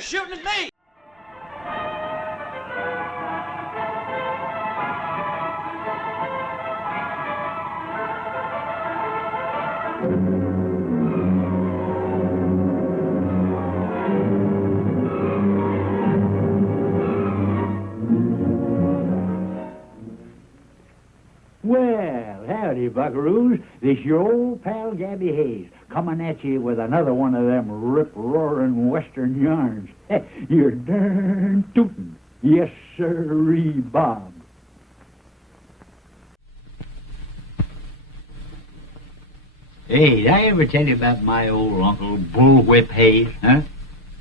you're shooting at me! Well, howdy, buckaroos. This your old pal Gabby Hayes, coming at you with another one of them rip-roaring western yarns. You're darn tootin'. Yes, sirree, Bob. Hey, did I ever tell you about my old uncle, Bullwhip Hayes, huh?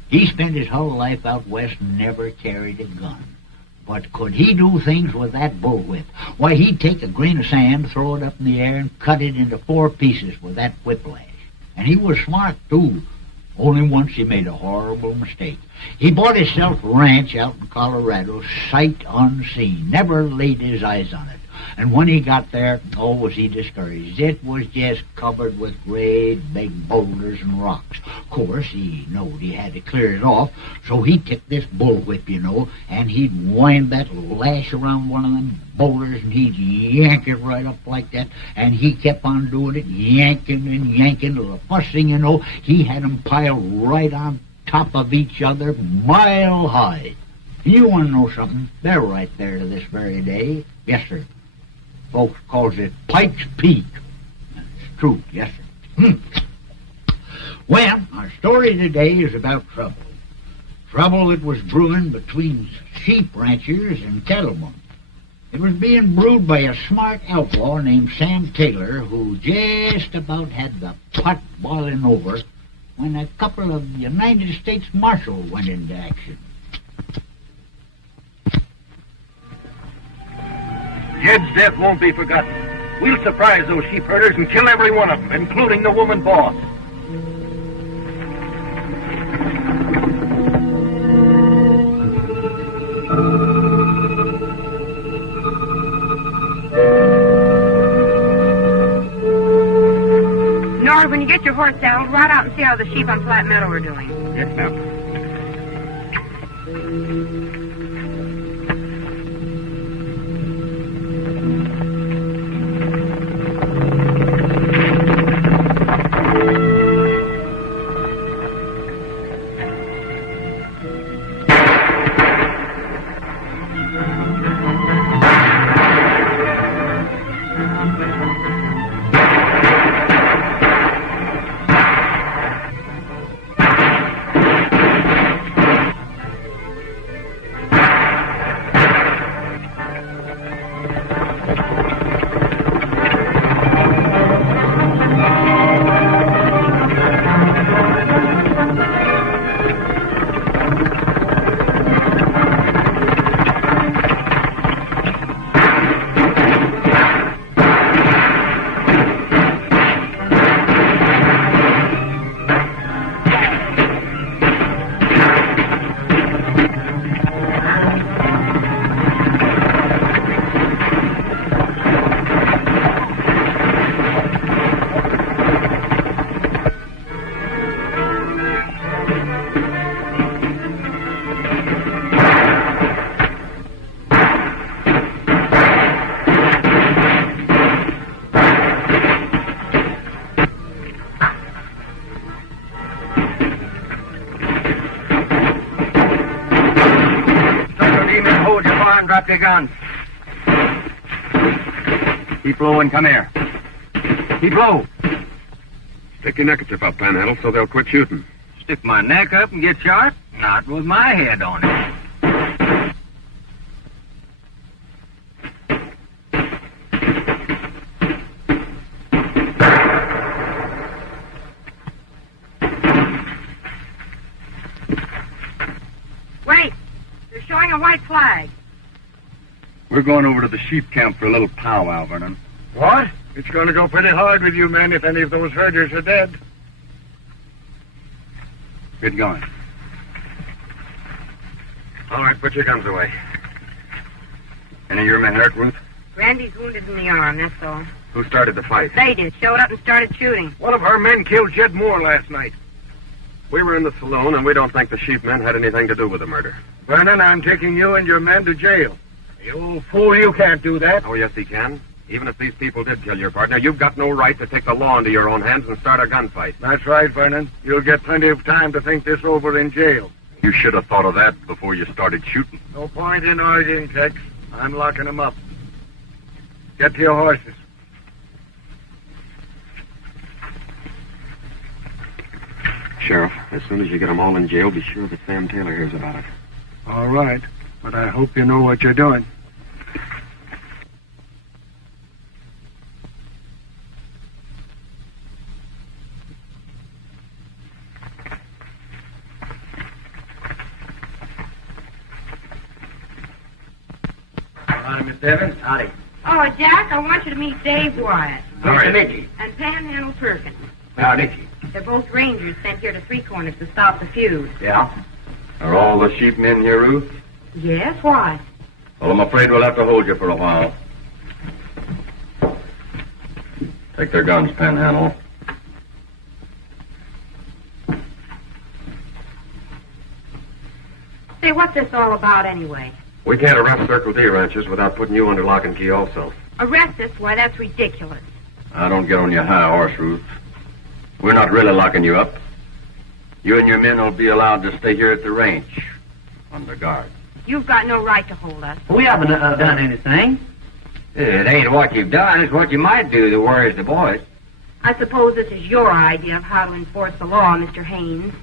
He spent his whole life out west and never carried a gun. But could he do things with that bullwhip? Why, he'd take a grain of sand, throw it up in the air, and cut it into 4 pieces with that whiplash. And he was smart, too. Only once he made a horrible mistake. He bought himself a ranch out in Colorado, sight unseen. Never laid his eyes on it. And when he got there, oh, was he discouraged. It was just covered with great big boulders and rocks. Of course, he knowed he had to clear it off, so he took this bullwhip, you know, and he'd wind that lash around one of them boulders, and he'd yank it right up like that, and he kept on doing it, yanking and yanking, till the first thing you know, he had them piled right on top of each other, mile high. You want to know something? They're right there to this very day. Yes, sir. Folks calls it Pike's Peak. It's true, yes, sir. Well, our story today is about trouble. Trouble that was brewing between sheep ranchers and cattlemen. It was being brewed by a smart outlaw named Sam Taylor, who just about had the pot boiling over when a couple of United States Marshals went into action. Jed's death won't be forgotten. We'll surprise those sheep herders and kill every one of them, including the woman boss. Nora, when you get your horse saddled, ride out and see how the sheep on Flat Meadow are doing. Yes, ma'am. Drop your guns. Keep low and come here. Keep low. Stick your neckerchief up, Panhandle, so they'll quit shooting. Stick my neck up and get shot? Not with my head on it. Wait! They're showing a white flag. We're going over to the sheep camp for a little powwow, Vernon. What? It's going to go pretty hard with you men if any of those herders are dead. Get going. All right, put your guns away. Any of your men hurt, Ruth? Randy's wounded in the arm, that's all. Who started the fight? They did. Showed up and started shooting. One of our men killed Jed Moore last night. We were in the saloon, and we don't think the sheepmen had anything to do with the murder. Vernon, I'm taking you and your men to jail. You old fool, you can't do that. Oh, yes, he can. Even if these people did kill your partner, you've got no right to take the law into your own hands and start a gunfight. That's right, Vernon. You'll get plenty of time to think this over in jail. You should have thought of that before you started shooting. No point in arguing, Tex. I'm locking them up. Get to your horses. Sheriff, as soon as you get them all in jail, be sure that Sam Taylor hears about it. All right, but I hope you know what you're doing. Hi, Miss Evans. Howdy. Oh, Jack, I want you to meet Dave Wyatt Nice to meet you. and Panhandle Perkins. Howdy. They're both rangers sent here to Three Corners to stop the feud. Yeah? Are all the sheepmen here, Ruth? Yes, why? Well, I'm afraid we'll have to hold you for a while. Take their guns, Panhandle. Say, what's this all about anyway? We can't arrest Circle D ranchers without putting you under lock and key also. Arrest us? Why, that's ridiculous. Now, don't get on your high horse, Ruth. We're not really locking you up. You and your men will be allowed to stay here at the ranch, under guard. You've got no right to hold us. We haven't done anything. It ain't what you've done, it's what you might do that worries the boys. I suppose this is your idea of how to enforce the law, Mr. Haynes.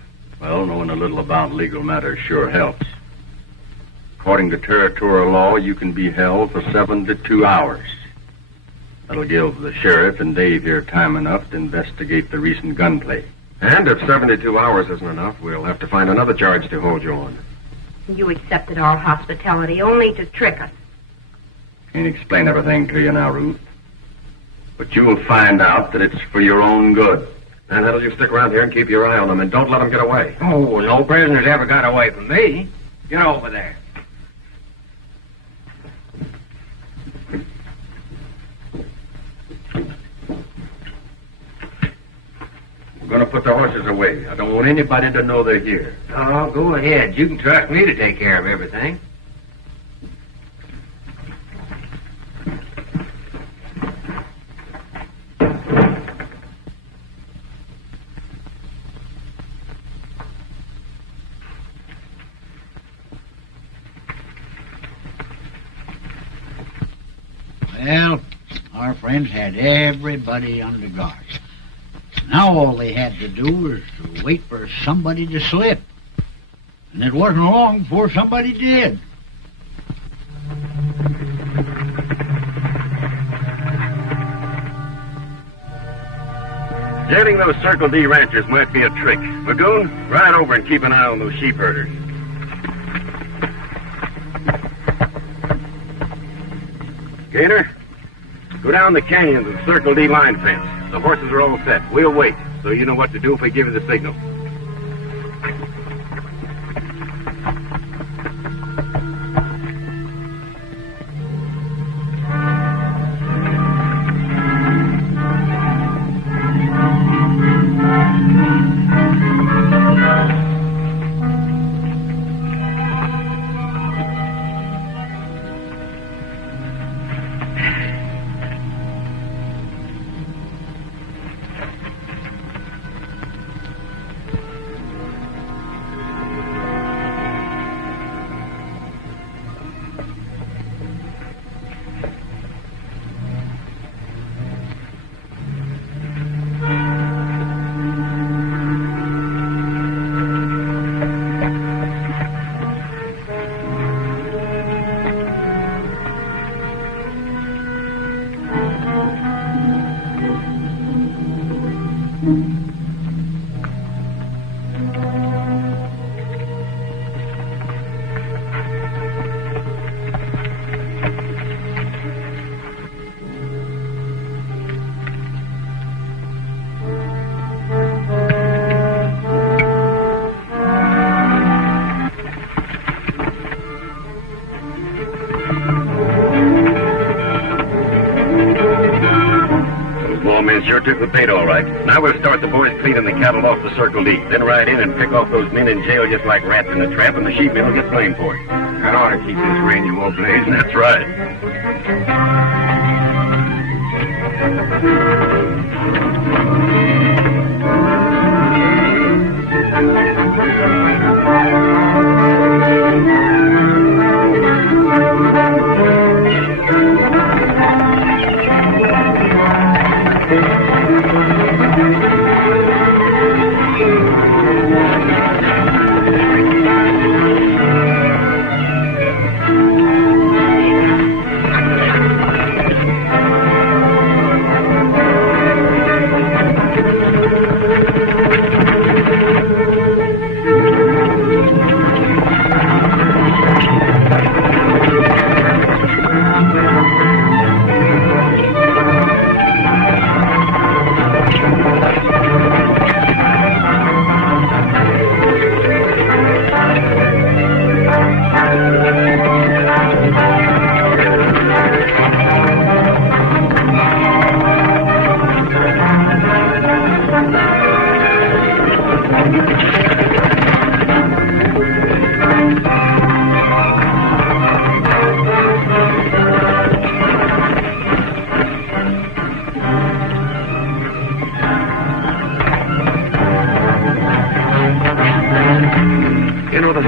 Well, knowing a little about legal matters sure helps. According to territorial law, you can be held for 7 to 2 hours. That'll give the sheriff and Dave here time enough to investigate the recent gunplay. And if 72 hours isn't enough, we'll have to find another charge to hold you on. You accepted our hospitality only to trick us. Can't explain everything to you now, Ruth. But you'll find out that it's for your own good. And that'll you stick around here and keep your eye on them, and don't let them get away. Oh, no prisoners ever got away from me. Get over there. We're going to put the horses away. I don't want anybody to know they're here. Oh, go ahead. You can trust me to take care of everything. Well, our friends had everybody under guard. Now all they had to do was to wait for somebody to slip. And it wasn't long before somebody did. Jailing those Circle D ranchers might be a trick. Magoon, ride over and keep an eye on those sheep herders. Gator, go down the canyon to the Circle D line fence. The horses are all set. We'll wait, so you know what to do if we give you the signal. lawmen sure took the bait all right. Now we'll start the boys cleaning the cattle off the Circle D. Then ride in and pick off those men in jail just like rats in a trap, and the sheep men will get blamed for it. That ought to keep this range more blazing. That's right.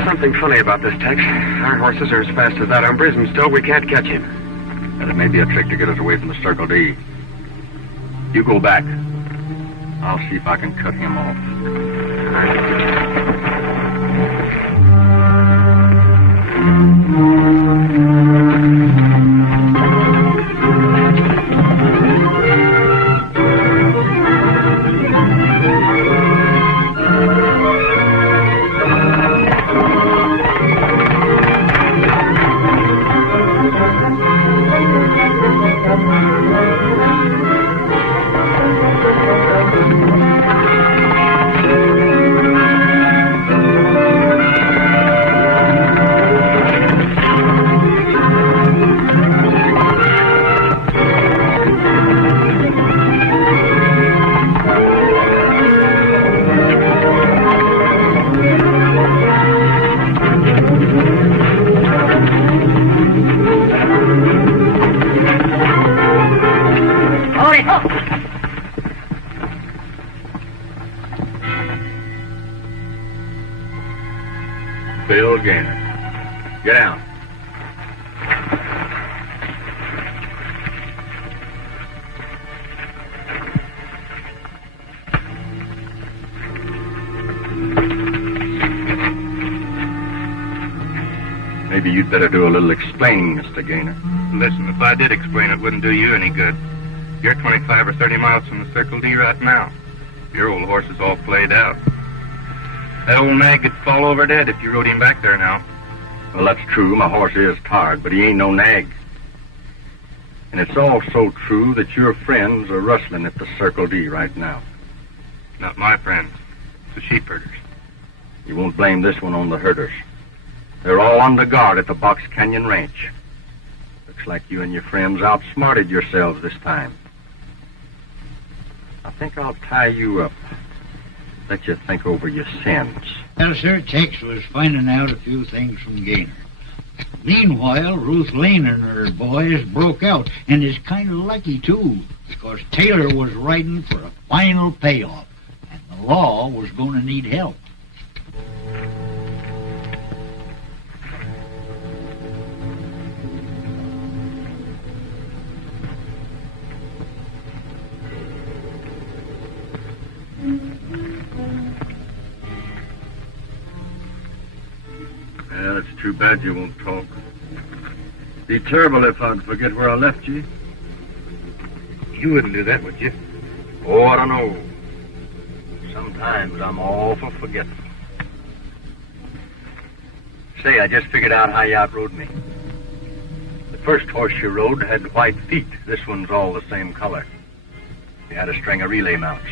Something funny about this, Tex. Our horses are as fast as that Umbre's, and still we can't catch him. And it may be a trick to get us away from the Circle D. You go back. I'll see if I can cut him off. Get down. Maybe you'd better do a little explaining, Mr. Gaynor. Listen, if I did explain, it wouldn't do you any good. You're 25 or 30 miles from the Circle D right now. Your old horse is all played out. That old nag could fall over dead if you rode him back there now. Well, that's true. My horse is tired, but he ain't no nag. And it's also true that your friends are rustling at the Circle D right now. Not my friends. The sheep herders. You won't blame this one on the herders. They're all under guard at the Box Canyon Ranch. Looks like you and your friends outsmarted yourselves this time. I think I'll tie you up. Let you think over your sins. Well, sir, Tex was finding out a few things from Gaynor. Meanwhile, Ruth Lane and her boys broke out, and is kind of lucky, too, because Taylor was riding for a final payoff, and the law was going to need help. Well, it's too bad you won't talk. Be terrible if I'd forget where I left you. You wouldn't do that, would you? Oh, I don't know. Sometimes I'm awful forgetful. Say, I just figured out how you outrode me. The first horse you rode had white feet. This one's all the same color. He had a string of relay mounts.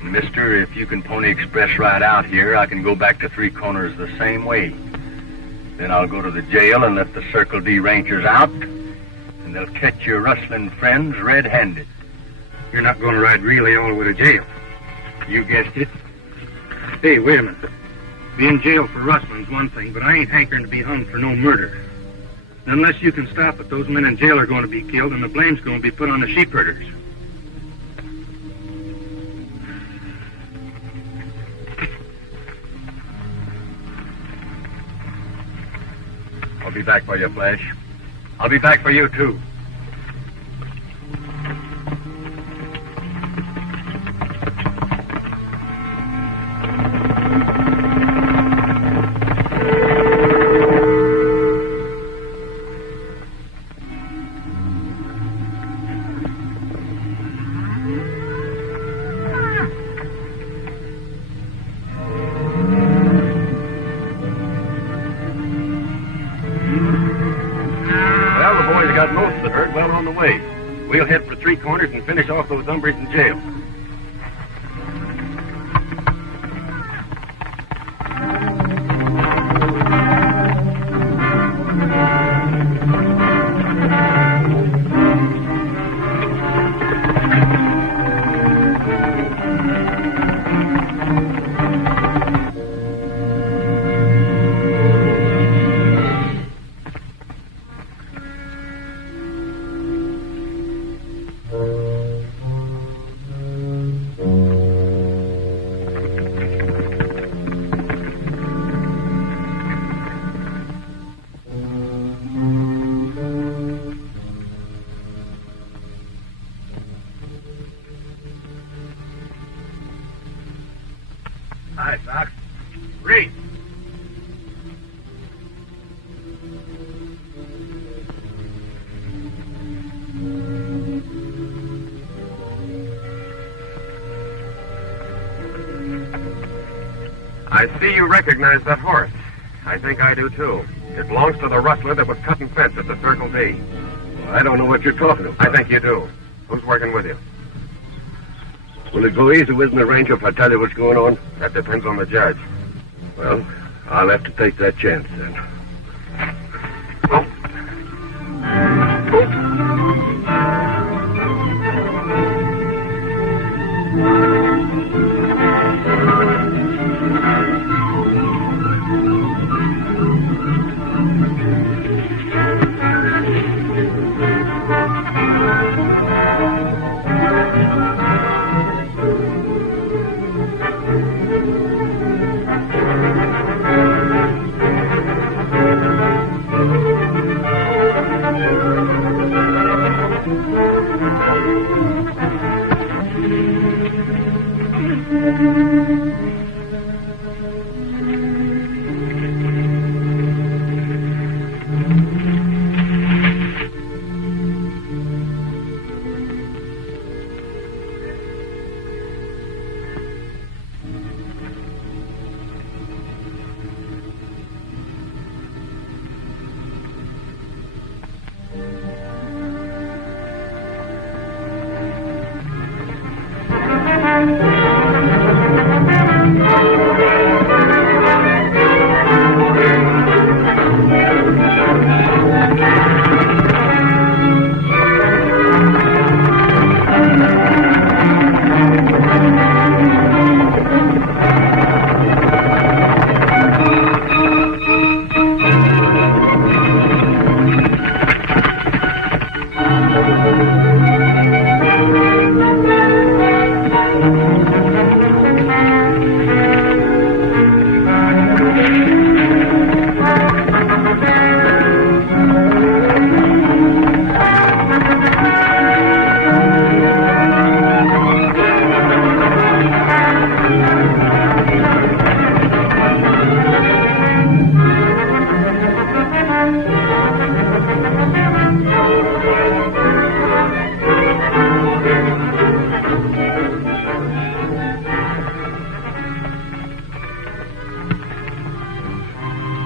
Mister, if you can pony express right out here, I can go back to Three Corners the same way. Then I'll go to the jail and let the Circle D Rangers out, and they'll catch your rustling friends red-handed. You're not going to ride really all the way to jail. You guessed it. Hey, wait a minute. Being in jail for rustling's one thing, but I ain't hankering to be hung for no murder. Unless you can stop it, those men in jail are going to be killed, and the blame's going to be put on the sheep herders. I'll be back for you, Flash. I'll be back for you, too. We'll head for Three Corners and finish off those hombres in jail. Hi, Sox. Read. I see you recognize that horse. I think I do, too. It belongs to the rustler that was cutting fence at the Circle D. Well, I don't know what you're talking about. I think you do. Who's working with you? Will it go easy with me, Ranger, if I tell you what's going on? That depends on the judge. Well, I'll have to take that chance, then.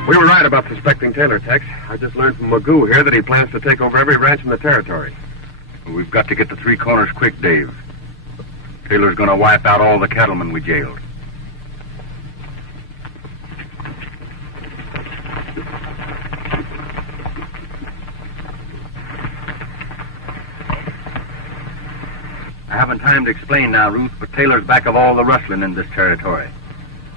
We were right about suspecting Taylor, Tex. I just learned from Magoo here that he plans to take over every ranch in the territory. We've got to get to Three Corners quick, Dave. Taylor's going to wipe out all the cattlemen we jailed. I haven't time to explain now, Ruth, but Taylor's back of all the rustling in this territory.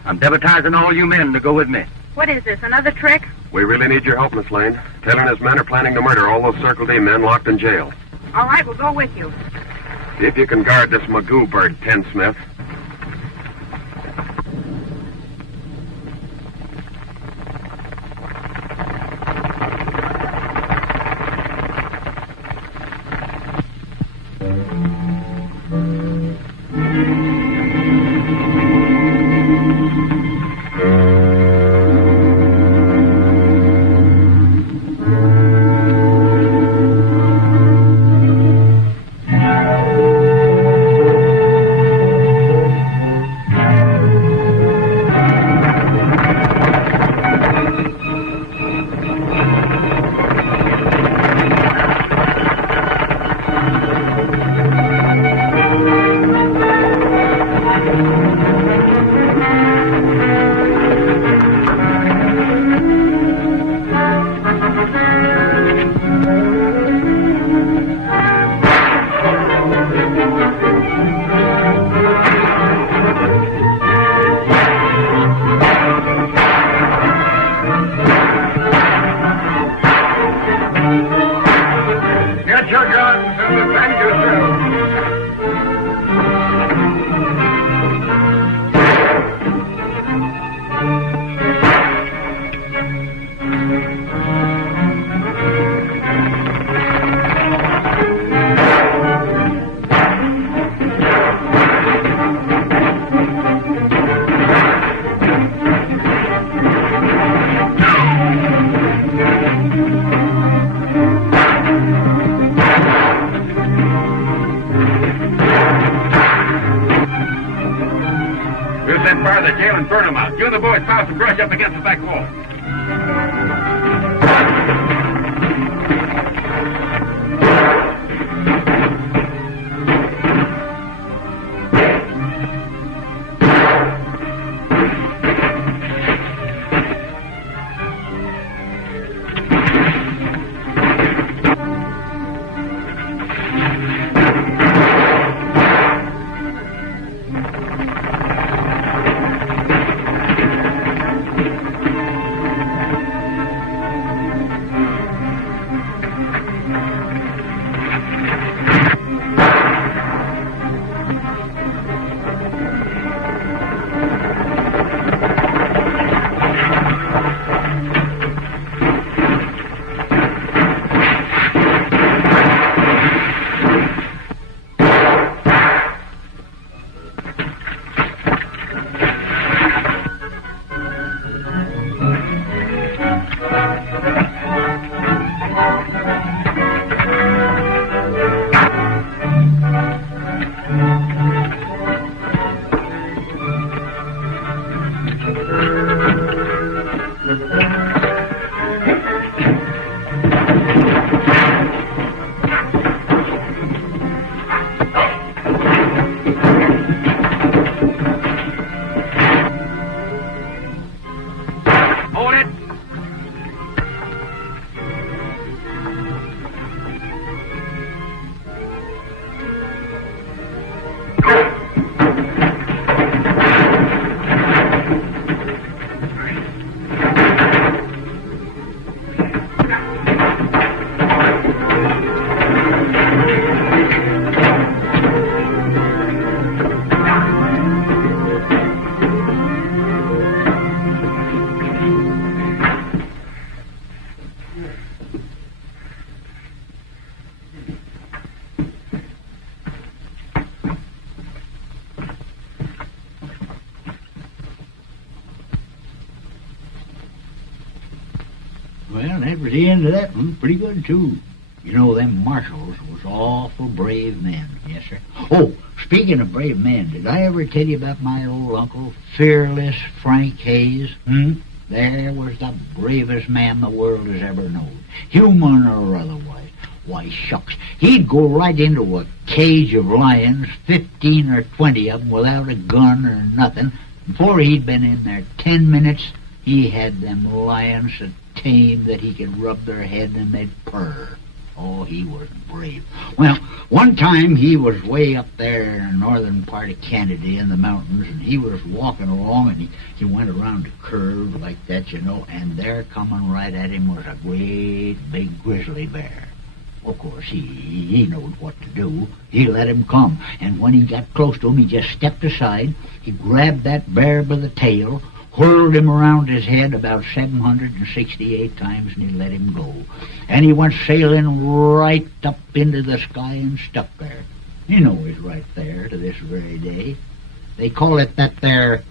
I'm deputizing all you men to go with me. What is this, another trick? We really need your help, Miss Lane. Taylor and his men are planning to murder all those Circle D men locked in jail. All right, we'll go with you. If you can guard this Magoo bird, Ken Smith. You and the boys pile some brush up against the back wall. Well, that was the end of that one. Pretty good, too. You know, them marshals was awful brave men. Yes, sir. Oh, speaking of brave men, did I ever tell you about my old uncle, Fearless Frank Hayes? There was the bravest man the world has ever known, human or otherwise. Why, shucks, he'd go right into a cage of lions, 15 or 20 of them, without a gun or nothing. Before he'd been in there 10 minutes, he had them lions so tame that he could rub their head and they'd purr. Oh, he was brave. Well, one time he was way up there in the northern part of Canada in the mountains, and he was walking along, and he went around a curve like that, you know, and there coming right at him was a great big grizzly bear. Of course, he knowed what to do. He let him come, and when he got close to him, he just stepped aside. He grabbed that bear by the tail, whirled him around his head about 768 times, and he let him go. And he went sailing right up into the sky and stuck there. You know he's right there to this very day. They call it that there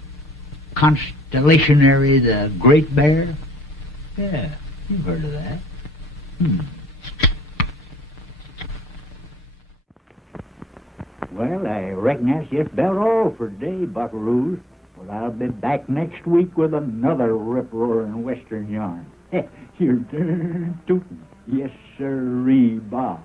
constellationary, the Great Bear. Yeah, you've heard of that. Well, I reckon that's just about all for today, buckaroos. But I'll be back next week with another rip-roaring western yarn. You're darn tootin'. Yes, sirree, Bob.